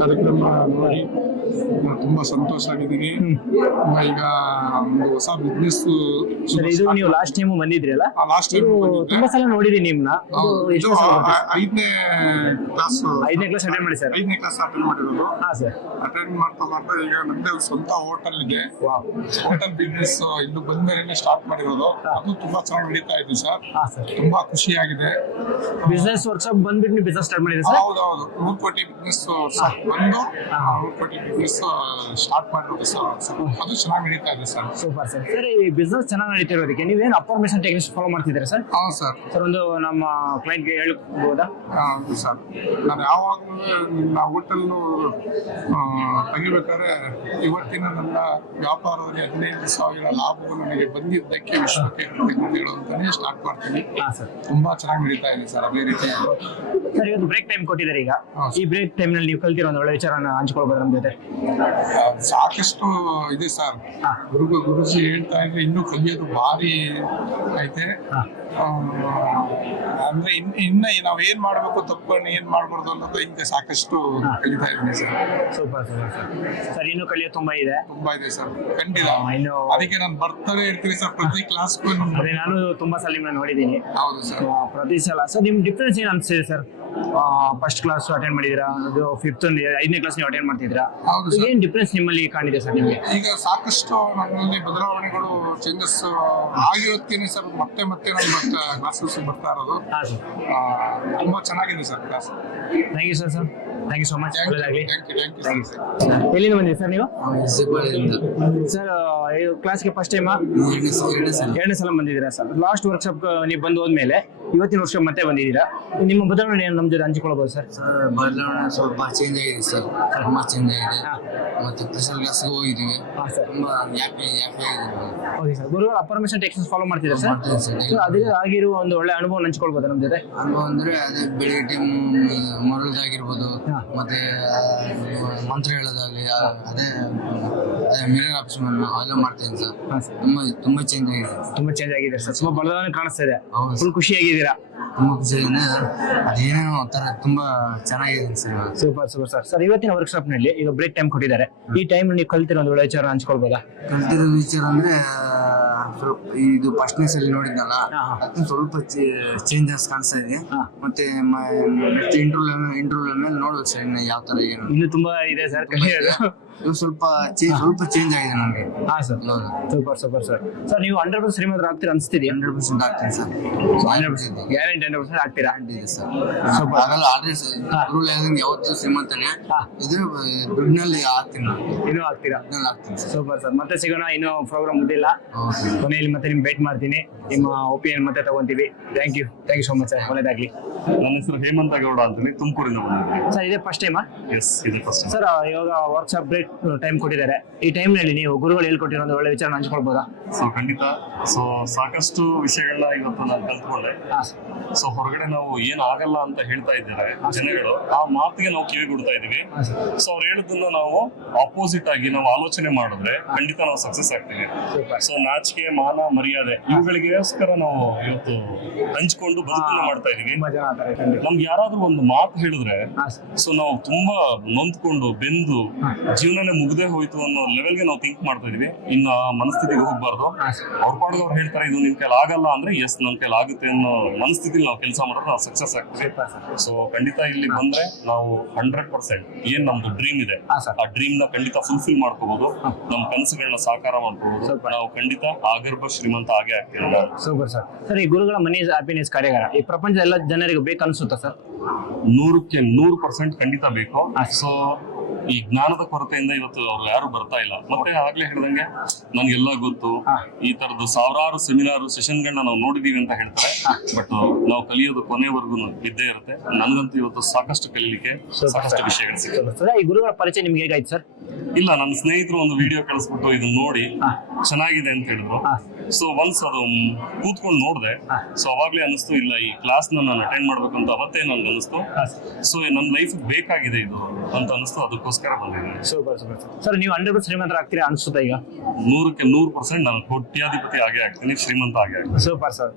ಕಾರ್ಯಕ್ರಮ ನೋಡಿ ತುಂಬಾ ಸಂತೋಷ ಆಗಿದ್ದೀನಿ. ಈಗ ಒಂದು ಹೊಸ ಬಿಸ್ನೆಸ್. ಇದು ನೀವು ಲಾಸ್ಟ್ ಟೈಮ್ ಬಂದಿದ್ರಲ್ಲ? ಲಾಸ್ಟ್ ಟೈಮ್ ತುಂಬಾ ಸಲ ನೋಡಿದೀನಿ ನಿಮ್ನ. ಐದನೇ ಕ್ಲಾಸ್ ಅಟೆಂಡ್ ಮಾಡಿ ಸರ್. 5ನೇ ಕ್ಲಾಸ್ ಅಟೆಂಡ್ ಮಾಡಿರೋದು. ಹಾ ಸರ್. ಅಟೆಂಡ್ ಮಾಡ್ತಾ ಈಗ ನಮ್ದೇ ಸ್ವಂತ ಹೋಟೆಲ್ ಇದೆ. ಹೋಟೆಲ್ ಬಿಸ್ನೆಸ್ ಇನ್ನು ಬಂದ್ಮೇಲೆ ಸ್ಟಾರ್ಟ್ ಮಾಡಿರೋದು. ಅದು ತುಂಬಾ ಚೆನ್ನಾಗಿ ನಡೀತಾ ಇದೆ ಸರ್. ತುಂಬಾ ಖುಷಿಯಾಗಿದೆ. ಬಿಸ್ನೆಸ್ ವರ್ಕ್ಶಾಪ್ ಬಂದ್ಬಿಟ್ಟು ನೀವು ಬಿಸ್ನೆಸ್ ಸ್ಟಾರ್ಟ್ ಮಾಡಿದ್ರಿ ಸರ್? ಹೌದೌದು. 100 ಕೋಟಿ ಬಿಸ್ನೆಸ್ ಬಂದು 100 ಕೋಟಿ ಬಿಸ್ನೆಸ್ ಸ್ಟಾರ್ಟ್ ಮಾಡಿರೋದು ಸರ್. ಅದು ಚೆನ್ನಾಗಿ ನಡೀತಾ ಇದೆ ಸರ್. Super sir. ಸರ್ ಈ ಬಿಸ್ನೆಸ್ ಚೆನ್ನಾಗಿ ನಡೀತಿರೋದಕ್ಕೆ ನೀವೇನು ಅಫರ್ಮೇಷನ್ ಟೆಕ್ನಿಕ್ಸ್ ಫಾಲೋ ಮಾಡ್ತಿದ್ದೀರಾ ಸರ್? ಹೌದು ಸರ್. ಸರ್ ಒಂದು ನಮ್ಮ ಕ್ಲೈಂಟ್ಗೆ ಹೇಳ್ಬೋದಾ? ಹೌದು ಸರ್. ನಾನು ಯಾವಾಗಲೂ ನನ್ನ ಹೋಟೆಲ್ ತೆಗಿಬೇಕಾದ್ರೆ ಇವತ್ತಿನ ನನ್ನ ವ್ಯಾಪಾರದಲ್ಲಿ 15,000 ಲಾಭವು ನನಗೆ ಬಂದಿದ್ದಕ್ಕೆ ವಿಶ್ವಕ್ಕೆ ಹೇಳುವಂತಾನೆ ಸ್ಟಾರ್ಟ್ ಮಾಡ್ತೀನಿ. ತುಂಬಾ ಚೆನ್ನಾಗಿ ನಡೀತಾ ಇದೆ ಸರ್. ಅದೇ ರೀತಿ ಸರ್ ಇವತ್ತು ಬ್ರೇಕ್ ಟೈಮ್ ಕೊಟ್ಟಿದ್ದಾರೆ. ಈಗ ಈ ಬ್ರೇಕ್ ಟೈಮ್ ನಲ್ಲಿ ನೀವು ಕಲ್ತಿರೋ ಒಂದು ಒಳ್ಳೆ ವಿಚಾರನ ಹಂಚ್ಕೊಳ್ಬೋದು ನಮ್ಮ ಜೊತೆ? ಸಾಕಷ್ಟು ಇದೆ ಸರ್. ಗುರುಜಿ ಹೇಳ್ತಾ ಇದ್ರೆ ಇನ್ನೂ ಕಲಿಯೋದು ಭಾರಿ ಐತೆ. ಅಂದ್ರೆ ಇನ್ನ ನಾವ್ ಏನ್ ಮಾಡ್ಬೇಕು, ತಪ್ಪನ್ನು ಏನ್ ಮಾಡ್ಬಾರ್ದು ಅನ್ನೋದು ಇಂತ ಸಾಕಷ್ಟು ಕಲಿತಾ ಇದ್ದೀನಿ sir. Super super sir. Sir ಇನ್ನೂ ಕಲಿಯೋದು ತುಂಬಾ ಇದೆ ಸರ್. ಖಂಡಿತ. ಅದಕ್ಕೆ ನಾನು ಬರ್ತಾನೆ ಇರ್ತೀನಿ ಸರ್ ಪ್ರತಿ ಕ್ಲಾಸ್. ಅದೇ ನಾನು ತುಂಬಾ ಸಲ ನಿಮ್ಮನ್ನ ನೋಡಿದ್ದೀನಿ. ಹೌದು ಸರ್. ಪ್ರತಿ ಸಲ. ಸರ್ ನಿಮ್ ಡಿಫ್ರೆನ್ಸ್ ಏನ್ ಅನ್ಸಿದೆ ಸರ್? ಫಸ್ಟ್ ಕ್ಲಾಸ್ ಅಟೆಂಡ್ ಮಾಡಿದಿರಾ, ಅದು 5ನೇ ಕ್ಲಾಸ್ ನೀವು ಅಟೆಂಡ್ ಮಾಡ್ತಿದ್ದೀರಾ? ಏನ್ ಡಿಫ್ರೆನ್ಸ್ ನಿಮ್ಮಲ್ಲಿ ಕಾಣಿದೆ ಸರ್ ನಿಮಗೆ? ಈಗ ಸಾಕಷ್ಟು ನನ್ನಲ್ಲಿ ಬದಲಾವಣೆಗಳು ಚೇಂಜಸ್ ಆಗಿರೋದಕ್ಕೇನೆ ಸರ್ ಮತ್ತೆ ನಮ್ಮ ಕ್ಲಾಸಸ್ ಬರ್ತಾ ಇರೋದು. ತುಂಬಾ ಚೆನ್ನಾಗಿದೆ sir class. Thank you sir. Thank you so much. ಎಲ್ಲಿಂದ ಬಂದಿದೆ ಸರ್ ನೀವು? ಸರ್ ಕ್ಲಾಸ್ಗೆ ಫಸ್ಟ್ ಟೈಮ್? 2ನೇ ಸಲ ಬಂದಿದ್ದೀರಾ ಸರ್. ಲಾಸ್ಟ್ ವರ್ಕ್ಶಾಪ್ ನೀವು ಬಂದು ಹೋದ್ಮೇಲೆ ಇವತ್ತಿನ ವರ್ಷ ಮತ್ತೆ ಬಂದಿದ್ದೀರಾ. ನಿಮ್ಮ ಬದಲಾವಣೆ ನಮ್ಮ ಜೊತೆ ಹಂಚಿಕೊಳ್ಬೋದು ಸರ್? ಸರ್ ಬದಲಾವಣೆ ಸ್ವಲ್ಪ ಚೇಂಜ್ ಆಗಿದೆ ಸರ್. ತುಂಬಾ ಚೇಂಜ್ ಆಗಿದೆ. ಮತ್ತೆ ಸ್ಪೆಷಲ್ ಕ್ಲಾಸ್ಗೆ ಹೋಗಿದ್ದೀವಿ. ತುಂಬಾ ಹ್ಯಾಪಿ ಆಗಿದೆ. Okay sir. ಗುರುಗಳು ಅಫರ್ಮೇಷನ್ ಟೆಕ್ನಿಕ್ಸ್ ಫಾಲೋ ಮಾಡ್ತಿದ್ದಾರೆ ಸರ್. ಅದೇ ಆಗಿರುವ ಒಂದು ಒಳ್ಳೆ ಅನುಭವ ಹಂಚ್ಕೊಳ್ಬೋದು ನಮ್ಮ ಜೊತೆ? ಅನುಭವ ಅಂದ್ರೆ ಅದೇ ಬೆಳಿಗ್ಗೆ ಟೈಮ್ ಮೊರಲ್ದಾಗಿರ್ಬೋದು, ಮತ್ತೆ ಮಂತ್ರ ಹೇಳೋದಾಗ್ಲಿ, ಅದೇ ಮಿರರ್ ಆಪ್ಷನ್ ಅವೆಲ್ಲ ಮಾಡ್ತೀನಿ ಸರ್. ತುಂಬಾ ಚೇಂಜ್ ಆಗಿದೆ. ತುಂಬಾ ಚೇಂಜ್ ಆಗಿದೆ ಸರ್. ತುಂಬಾ ಬದಲಾವಣೆ ಕಾಣಿಸ್ತಾ ಇದೆ. ಫುಲ್ ಖುಷಿಯಾಗಿದ್ದೀರಾ? ತುಂಬಾ ಖುಷಿ ಇದೆ. ಅದೇನೇನೋ ಒಂಥರ ತುಂಬಾ ಚೆನ್ನಾಗಿದೆ sir. Super super sir. Sir ಇವತ್ತಿನ ವರ್ಕ್ಶಾಪ್ ನಲ್ಲಿ ಈಗ ಬ್ರೇಕ್ ಟೈಮ್ ಕೊಟ್ಟಿದ್ದಾರೆ. ಈ ಟೈಮ್ ನೀವು ಕಲ್ತಿರೋ ಒಂದು ಒಳ್ಳೆ ವಿಚಾರ ಹಂಚ್ಕೊಳ್ಬೋದಾ? ಕಲ್ತಿರೋ ವಿಚಾರ ಅಂದ್ರೆ ಸ್ವಲ್ಪ ಇದು ಫಸ್ಟ್ನೆಸ್ ಅಲ್ಲಿ ನೋಡಿದ್ನಲ್ಲ, ಅದನ್ನ ಸ್ವಲ್ಪ ಚೇಂಜಸ್ ಕಾಣಿಸ್ತಾ ಇದೆ. ಮತ್ತೆ ಇಂಟರ್ವ್ಯೂ ಮೇಲೆ ನೋಡ್ಬೇಕು ಸರ್ ಯಾವ ತರ ಏನು. ಇನ್ನು ತುಂಬಾ ಇದೆ ಸರ್ ಕಲಿಯೋದು. ಸ್ವಲ್ಪ ಚೇಂಜ್ ಆಗಿದೆ ನಮಗೆ. ಹಾ sir. Super super sir. Sir ನೀವು 100% ಶ್ರೀಮಂತರು ಆಗ್ತೀರಾ ಅನ್ಸ್ತಿದೆ? 100% ಆಗ್ತೀನಿ ಸರ್. 100% ಗ್ಯಾರಂಟಿ 100% ಆಗ್ತೀರಾ? ಸರ್. ಆಗಲ್ಲ ಆಲ್ರೆಡಿ ರೂಲ್ ಹೇಳ್ದಂಗೆ ಯಾವತ್ತೂ ಶ್ರೀಮಂತನೇ. ಇದು ದುಡ್ಡಿನಲ್ಲಿ ಆಗ್ತೀನಿ. ಇನ್ನೂ ಆಗ್ತೀರಾ? Super sir. ಮತ್ತೆ ಸಿಗೋಣ. ಇನ್ನೂ ಪ್ರೋಗ್ರಾಮ್ ಮುಗಿದಿಲ್ಲ. ಕೊನೆಯಲ್ಲಿ ಮತ್ತೆ ನಿಮ್ಗೆ ಭೇಟಿ ಮಾಡ್ತೀನಿ. ನಿಮ್ಮ ಒಪಿನಿಯನ್ ಮತ್ತೆ ತಗೊಂತೀವಿ. Thank you so much sir. ಒಳ್ಳೆದಾಗ್ಲಿ. ನನ್ನ ಹೆಸರು ಹೇಮಂತ ಗೌಡ ಅಂತೀನಿ, ತುಮಕೂರಿಂದ ಬಂದಿದ್ದೀನಿ ಸರ್. ಇದೇ ಫಸ್ಟ್ ಟೈಮಾ? ಎಸ್, ಇದೇ ಫಸ್ಟ್ ಟೈಮ್ ಸರ್. ಇವಾಗ ವರ್ಕ್ಶಾಪ್ ಬ್ರೇಕ್ ಟೈಮ್ ಕೊಟ್ಟಿದ್ದಾರೆ. ಈ ಟೈಮ್ ನಲ್ಲಿ ನೀವು ಗುರುಗಳು ಹೇಳ್ಕೊಟ್ಟಿರೋ ಒಂದು ಒಳ್ಳೆ ವಿಚಾರ ಹಂಚ್ಕೊಳ್ಬೋದಾ? ಸೊ ಖಂಡಿತ. ಸೊ ಸಾಕಷ್ಟು ವಿಷಯಗಳನ್ನ ಇವತ್ತು ನಾನು ಕಲ್ತ್ಕೊಂಡೆ. ಸೊ ಹೊರಗಡೆ ನಾವು ಏನ್ ಆಗಲ್ಲ ಅಂತ ಹೇಳ್ತಾ ಇದ್ದಾರೆ ಜನಗಳು, ಆ ಮಾತಿಗೆ ನಾವು ಕಿವಿ ಕೊಡ್ತಾ ಇದೀವಿ. ಸೊ ಅವ್ರು ಹೇಳೋದನ್ನ ನಾವು ಆಪೋಸಿಟ್ ಆಗಿ ನಾವು ಆಲೋಚನೆ ಮಾಡಿದ್ರೆ ಖಂಡಿತ ನಾವು ಸಕ್ಸಸ್ ಆಗ್ತೀವಿ. ಸೊ ನಾಚಿಕೆ, ಮಾನ, ಮರ್ಯಾದೆ ಇವುಗಳಿಗೋಸ್ಕರ ನಾವು ಇವತ್ತು ಹಂಚ್ಕೊಂಡು ಬದುಕನ್ನು ಮಾಡ್ತಾ ಇದೀವಿ. ನಮ್ಗೆ ಯಾರಾದ್ರೂ ಒಂದು ಮಾತು ಹೇಳಿದ್ರೆ ಸೊ ನಾವು ತುಂಬಾ ನೊಂದ್ಕೊಂಡು ಬೆಂದು ಜೀವನನೇ ಮುಗ್ದೇ ಹೋಯ್ತು ಅನ್ನೋ ಲೆವೆಲ್ಗೆ ನಾವು ಥಿಂಕ್ ಮಾಡ್ತಾ ಇದೀವಿ. ಇನ್ನು ಆ ಮನಸ್ಥಿತಿಗೆ ಹೋಗ್ಬಾರ್ದು. ಅವ್ರ ಪಾಡಿಗೆ ಅವ್ರು ಹೇಳ್ತಾರೆ ಇದು ನಿನ್ ಕೈಲಿ ಆಗಲ್ಲ ಅಂದ್ರೆ ಎಸ್ ನನ್ ಕೈಲಿ ಆಗುತ್ತೆ ಅನ್ನೋ ಮನಸ್ಥಿತಿ ನಾವು ಕೆಲಸ ಮಾಡಿದ್ರೆ ನಾವು ಸಕ್ಸಸ್ ಆಗ್ತೀವಿ. ಸೊ ಖಂಡಿತ ಇಲ್ಲಿ ಬಂದ್ರೆ ನಾವು 100% ಏನ್ ನಮ್ದು ಡ್ರೀಮ್ ಇದೆ ಆ ಡ್ರೀಮ್ ನ ಖಂಡಿತ ಫುಲ್ಫಿಲ್ ಮಾಡ್ಕೋಬಹುದು. ನಮ್ ಕನಸುಗಳನ್ನ ಸಾಕಾರ ಮಾಡ್ಕೋಬಹುದು. ನಾವು ಖಂಡಿತ ಆಗರ್ಭ ಶ್ರೀಮಂತ ಆಗೇ ಆಗ್ತೀವಿ. Super sir. ಸರ್ ಈ ಗುರುಗಳ ಮನಿ ಹ್ಯಾಪಿನೆಸ್ ಕಾರ್ಯಾಗಾರ ಈ ಪ್ರಪಂಚದ ಎಲ್ಲ ಜನರಿಗೆ ಬೇಕು ಅನ್ಸುತ್ತಾ ಸರ್? 100% ಖಂಡಿತ ಬೇಕು. ಸೊ ಈ ಜ್ಞಾನದ ಕೊರತೆಯಿಂದ ಇವತ್ತು ಅವ್ರು ಯಾರು ಬರ್ತಾ ಇಲ್ಲ. ಮತ್ತೆ ಆಗ್ಲೇ ಹೇಳ್ದಂಗೆ ನನ್ಗೆಲ್ಲ ಗೊತ್ತು, ಈ ತರದ್ದು ಸಾವಿರಾರು ಸೆಮಿನಾರ್ ಸೆಷನ್ಗಳನ್ನ ನಾವು ನೋಡಿದೀವಿ ಅಂತ ಹೇಳ್ತಾರೆ. ಬಟ್ ನಾವು ಕಲಿಯೋದು ಕೊನೆವರೆಗೂ ಇದ್ದೇ ಇರುತ್ತೆ. ನನ್ಗಂತೂ ಇವತ್ತು ಸಾಕಷ್ಟು ಕಲೀಲಿಕ್ಕೆ ಸಾಕಷ್ಟು ವಿಷಯಗಳು ಸಿಗ್ತದೆ. ಈ ಗುರುಗಳ ಪರಿಚಯ ನಿಮ್ಗೆ ಹೇಗಾಯ್ತು ಸರ್? ಇಲ್ಲ, ನನ್ನ ಸ್ನೇಹಿತರು ಒಂದು ವಿಡಿಯೋ ಕಳಿಸ್ಬಿಟ್ಟು ಇದನ್ನ ನೋಡಿ ಚೆನ್ನಾಗಿದೆ ಅಂತ ಹೇಳಿದ್ರು. ಸೊ ಒನ್ಸ್ ಅದು ಕೂತ್ಕೊಂಡು ನೋಡಿದೆ. ಸೊ ಅವಾಗ್ಲೇ ಅನಿಸ್ತು ಇಲ್ಲ ಈ ಕ್ಲಾಸ್ ನಾನು ಅಟೆಂಡ್ ಮಾಡ್ಬೇಕಂತ ಅವತ್ತೇ ನನ್ಗೆ ಅನಿಸ್ತು. ಸೊ ನನ್ನ ಲೈಫ್ ಬೇಕಾಗಿದೆ ಇದು ಅಂತ ಅನಿಸ್ತು. ಅದಕ್ಕೋಸ್ಕರ ಬಂದಿದ್ದೀನಿ. Super super sir. ನೀವು 100% ಶ್ರೀಮಂತರ ಆಗ್ತೀರಾ ಅನ್ಸುತ್ತಾ? ಈಗ 100% ನಾನು ಕೋಟ್ಯಾಧಿಪತಿ ಆಗೇ ಆಗ್ತೀನಿ, ಶ್ರೀಮಂತ ಆಗೇ ಆಗ್ತೀನಿ. Super sir.